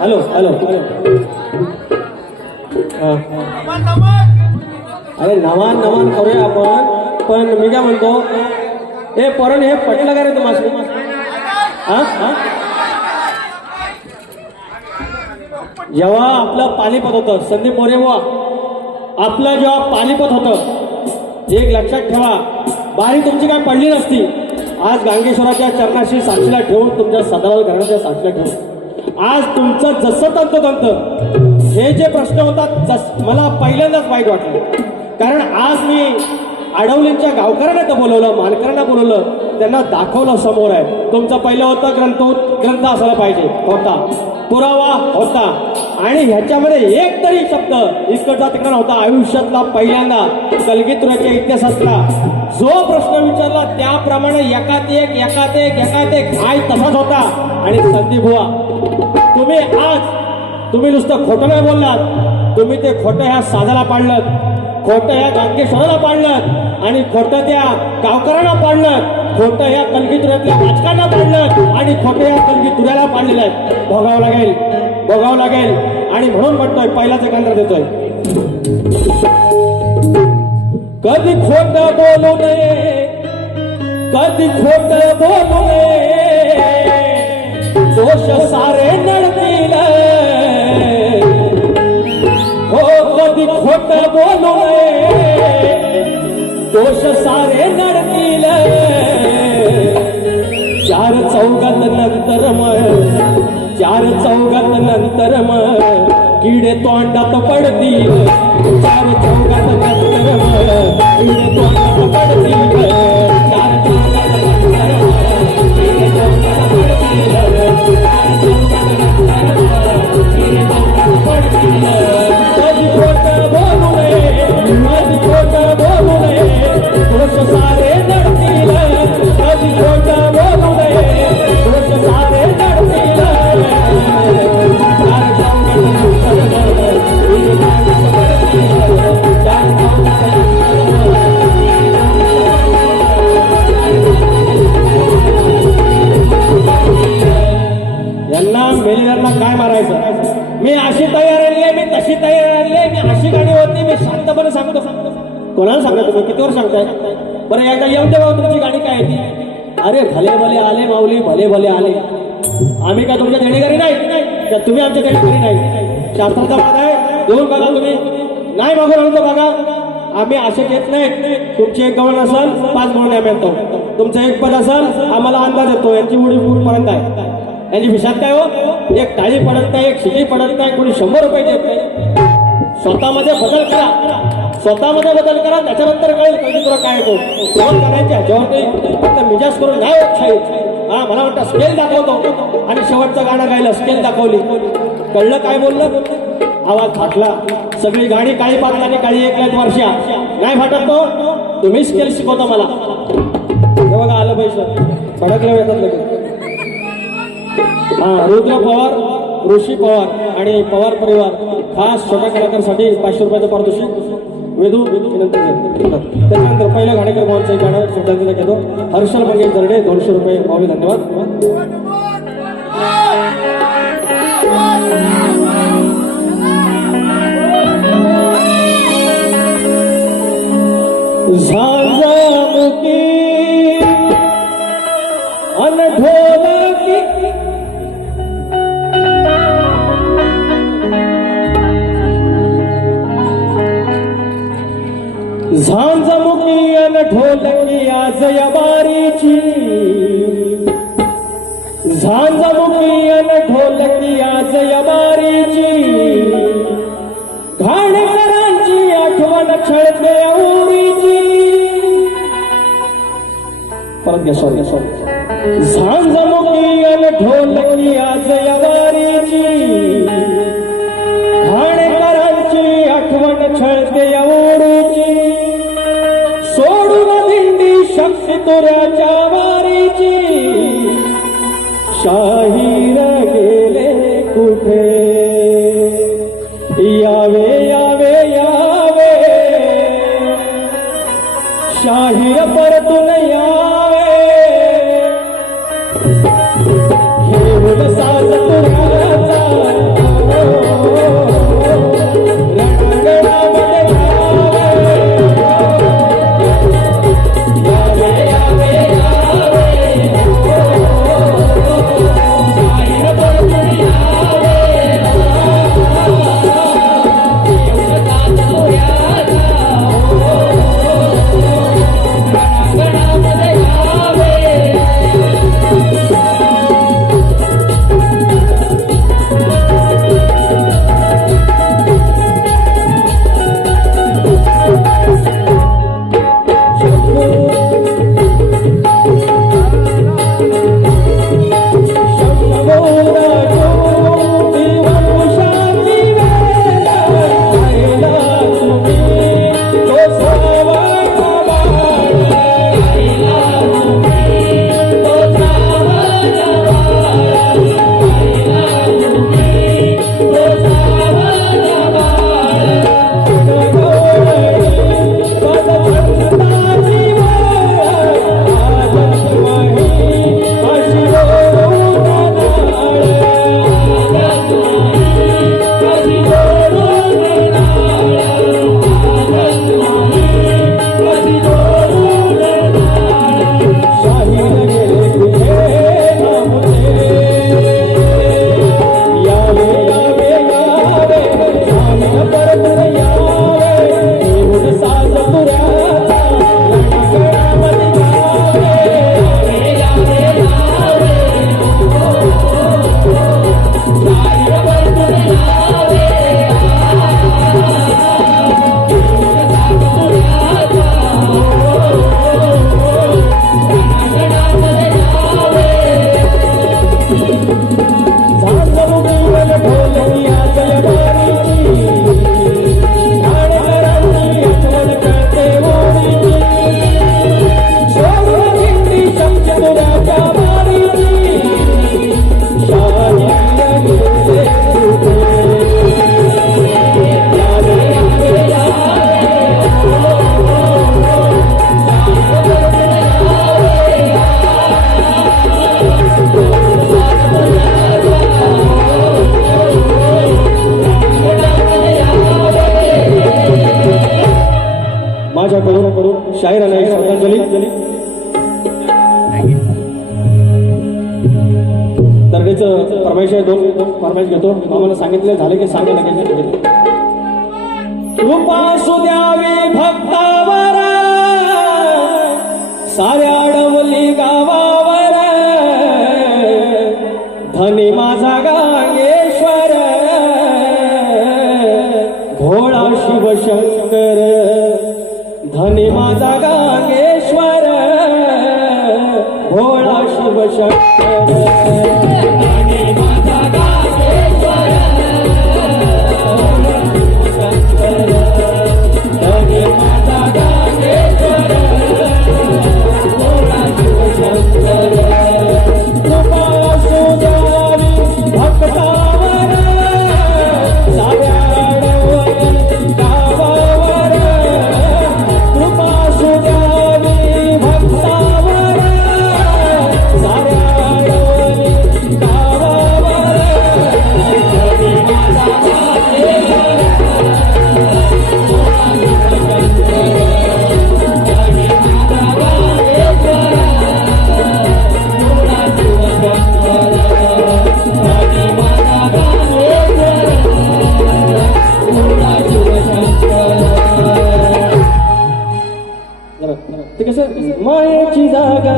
Hello hello अरे नमान नमान करूया आपण, पण मी काय म्हणतो, हे परण हे पटलं का रे तुम्हाला? जेव्हा आपलं पानिपत होतं, संदीप मोरे बुवा, आपलं जेव्हा पानिपत होतं, एक लक्षात ठेवा, बारी तुमची काय पडली नसती. आज गांगेश्वराच्या चरणाशी साक्षीला ठेवून, तुमच्या सदावर घराच्या साक्षीला ठेवून, आज तुमचं जसं तंतोतंत हे जे प्रश्न होतात, मला पहिल्यांदाच वाईट वाटलं. कारण आज मी आडवलींच्या गावकऱ्यांना तर बोलवलं, मानकरांना बोलवलं, त्यांना दाखवलं समोर आहे. तुमचं पहिलं होतं ग्रंथ असायला पाहिजे, होता, पुरावा होता, आणि ह्याच्यामध्ये एक तरी शब्द इकडचा तिकडा नव्हता. आयुष्यातला पहिल्यांदा कलगीतुराच्या इतिहासातला जो प्रश्न विचारला त्याप्रमाणे एकात एक हाय तसाच होता. आणि संदीप बुवा, तुम्ही नुसतं खोटं नाही बोललात, तुम्ही ते खोटं ह्या साधाला पाडलं, खोटं ह्या गांगेश्वराला पाडलं, आणि खोटं त्या गावकऱ्यांना पाडलं, खोटं ह्या कलगीतुऱ्यातल्या राजकारणाला पाडलं, आणि खोटं ह्या कलगीतुऱ्याला पाडलेलं आहे. भोगावं लागेल. आणि म्हणून म्हणतोय, पहिलाच एक अंतर देतोय, कधी खोटं बोलू नये, कधी खोटं बोलू नये, दोष सारे नडतील. हो, कधी खोटं बोलू नये, दोष सारे नडतील. चार चौघात नंतर मग किडे तोंडात पडतील. चार चौघात नंतर मग किडे तोंडात पडतील. चार चौघात नंतर मग किडे तोंडात पडतील. किडे तोंडात पडतील. कधी खोटं बोलू नये, कधी खोटं बोलू नये, दोष सारे नडतील. कधी खोटं बोलू नये, दोष सारे नडतील. यांना मेलेल्यांना काय मारायचं? मी अशी तयार आणली, मी तशी तयार आणली, मी अशी गाडी होती, मी शांतपणे सांगतो. कोणाला सांगा तुम्ही? किती वर सांगताय? बरं एकदा येऊन तेव्हा तुमची गाडी काय ती? अरे भले भले आले माऊली, भले भले आले. आम्ही काय तुमच्या देणेकरी नाही, तर तुम्ही आमच्या देणेकरी नाही. शास्त्राचा वाद आहे, येऊन बघा तुम्ही. नाही मागून आणतो बघा. आम्ही असे घेत नाही. तुमची एक गवण असेल, 5 गवणे आम्ही आणतो. तुमचं एक पद असेल, आम्हाला अंदाज येतो यांची उडी पर्यंत आहे. यांची विषात काय हो? एक टाळी पडत नाही, एक शिटी पडत नाही, कोणी 100 रुपये देत नाही. स्वतःमध्ये बदल करा, त्याच्यानंतर कळेल कधी तुला काय येतो. फोन करायचे ह्याच्यावरती फक्त मिजाज करून नाही होत शाहीर. मला वाटतं स्केल दाखवतो, आणि शेवटचं गाणं गायलं, स्केल दाखवली, कळलं काय बोललं? आवाज फाटला. सगळी गाडी काळी पाडली आणि काळी 1 वर्षा नाही फाटत तो. तुम्ही स्केल शिकवता मला. हे बघा आलं पैसे भडकलं येतात लगेच. रुद्र पवार, ऋषी पवार आणि पवार परिवार खास छोट्या कलाकारांसाठी 500 रुपयाचं पारितोषिक. वेदू त्याच्यानंतर पहिल्या गाणेकर भावांचं एक गाणं श्रद्धांजली घेतो. हर्षल मंगेश जरडे 200 रुपये. भावी धन्यवाद. झांजामुखी अन ढोलकी, झांजमुखी अन ढोलकी आज या बारीची. झांजमुखी अन ढोलकी आज या बारीची. घाणेकरांची आठवण छळते औरीची. परत घ्या, सॉरी. झांजमुखी अन ढोलकी आज या बारीची. घाणेकरांची आठवण छळते औरीची. सोडून दिंडी शक्ती तुऱ्याच्या वारीची. शाहीर गेले कुठे? यावे यावे यावे, शाहीर परतून यावे. घेऊन साज तुऱ्याचा रणांगणामध्ये माझ्याकडून शायरांना एक श्रद्धांजली. दर्गेचं फरमाईश आहे, 2 फरमाईश घेतो. आम्हाला सांगितलं झालं की सांगायला लागेल. कृपा सुद्यावी भक्तावर साऱ्या अडवली गावावर धनी माझा गांगेश्वर घोळा शिवशंकर धनी माझा गांगेश्वर भोळा शिवशंकर धनी माझा गांगेश्वर धनी माझा गांगेश्वर भोळा शिवशंकर कृपा सुद्यावी भक्तावर साऱ्या अडवली गावावर कृपा सुद्यावी भक्तावर साऱ्या अडवली गावावर धनी माझा गांगेश्वर ते कसं मायेची जागा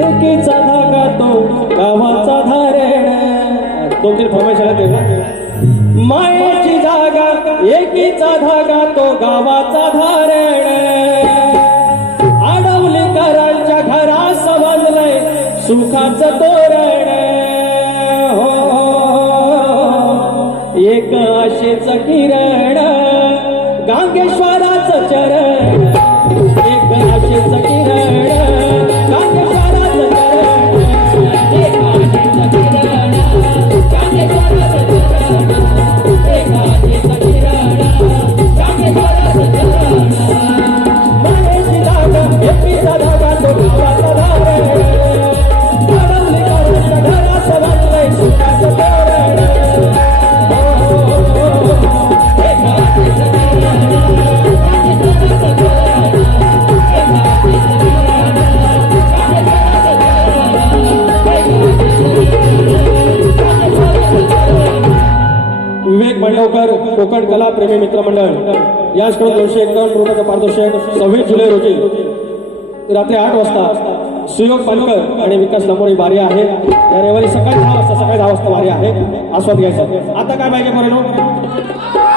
एकीचा धागा तो गावाचा धारण 2-3 फरमाईशाला ते मायेची जागा एकीचा धागा तो गावाचा धारण अडवली करांच्या घरास बांधलंय सुखाचं तोरण हो एक आशेच किरण गांगेश्वराचं चरण एक आशेचं किरण गांगेश्वराचं चरण एक आशेचं किरण गांगेश्वराचं चरण एक आशेचं किरण गांगेश्वराचं चरण मायेची जागा एकीचा धागा तो गावाचा धारण अडवली करांच्या घरास बांधलंय मांडवकर कोकण कला प्रेमी मित्र मंडळ याचकडून 251 रुपयाचं पारितोषिक 26 जुलै रोजी रात्री 8 वाजता सुयोग पालकर आणि विकास लंबोरी बारी आहे. या रविवारी सकाळी 10 वाजता बारी आहे. आस्वाद घ्यायचा. आता काय पाहिजे बरं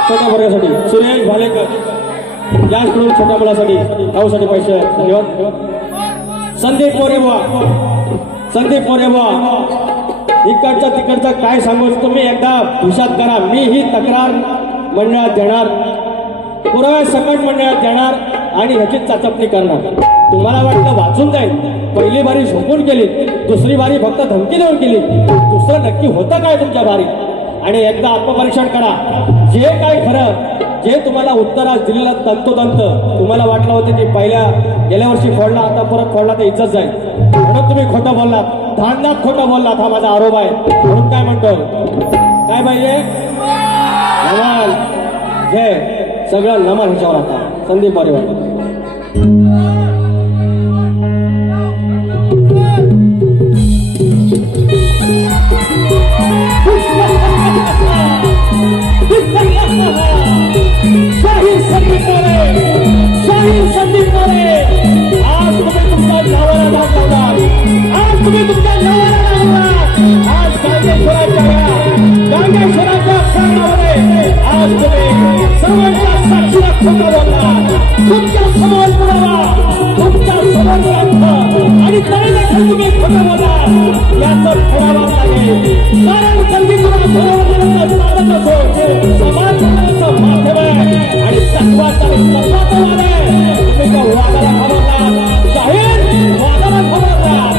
छोट्या वर्गासाठी सुरेश भालेकर याचकडून छोट्या मुलासाठी गावासाठी पैसे धन्यवाद. संदीप मोरेबुवा इकडचा तिकडचा काय सांगू तुम्ही एकदा हुशात करा. मी ही तक्रार मंडळात देणार, पुराव्या सकट मंडळात देणार आणि ह्याची चाचपणी करणार. तुम्हाला वाटलं वाचून जाईल, पहिली बारी झोपून केली, दुसरी बारी फक्त धमकी देऊन केली, दुसरं नक्की होतं काय तुमच्या बारी? आणि एकदा आत्मपरीक्षण करा. जे काय खरं, जे तुम्हाला उत्तर आज दिलेलं तंतोतंत तुम्हाला वाटलं होतं की गेल्या वर्षी फोडला, आता परत फोडला तर इज्जत जाईल म्हणून तुम्ही खोटं बोललात, धांडात खोटं बोललात. हा माझा आरोप आहे. म्हणून काय म्हणतो, काय पाहिजे नमाल घे, सगळं नमाल ह्याच्यावर. आता संदीप परिवार संदीप आज तुम्ही तुमच्या नावाला दाद लावणार, आज तुम्ही तुमच्या नावाला लावणार. आज गांगेश्वराच्या प्रांगणामध्ये आज तुम्ही सर्वांच्या साक्षीला खोटं बोलणार. तुमच्या समोर पुरावा, तुमच्या समोर ग्रंथ आणि तळेदेखील तुम्ही खोटं बोलणार. याचा पुरावा लागेल. कारण संदीपला समाज माध्यम आहे आणि तत्वाचा तुम्ही त्या वादाला खबरदार, जाहीर वादाला खबरदार.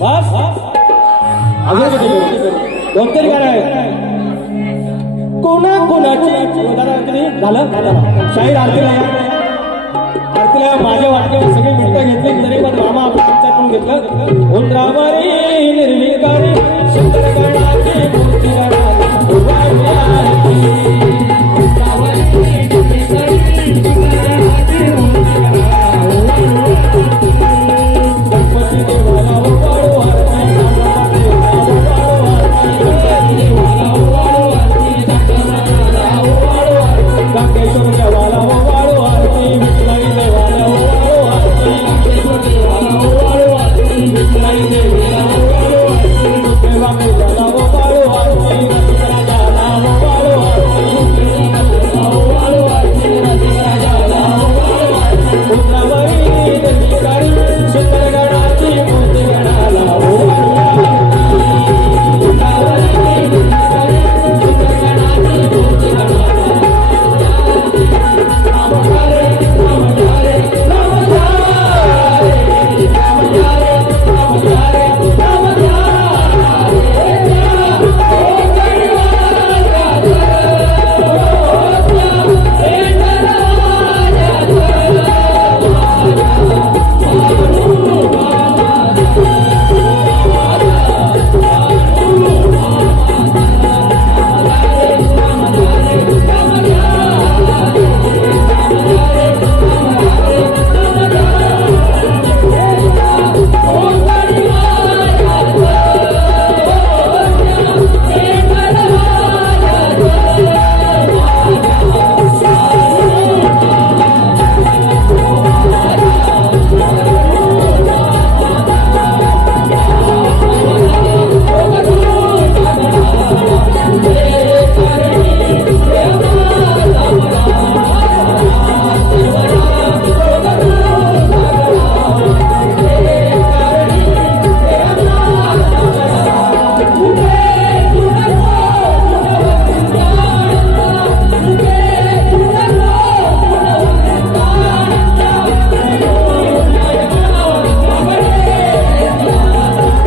बस अजून किती दोन तरी काय आहे कोणाची झालं शाहीर आरतीला माझ्या वाटण्यावर सगळी मिळतं घेतली तरी पण मामा आपण घेतलं. उंदरामारी निर्विकारी सुंदर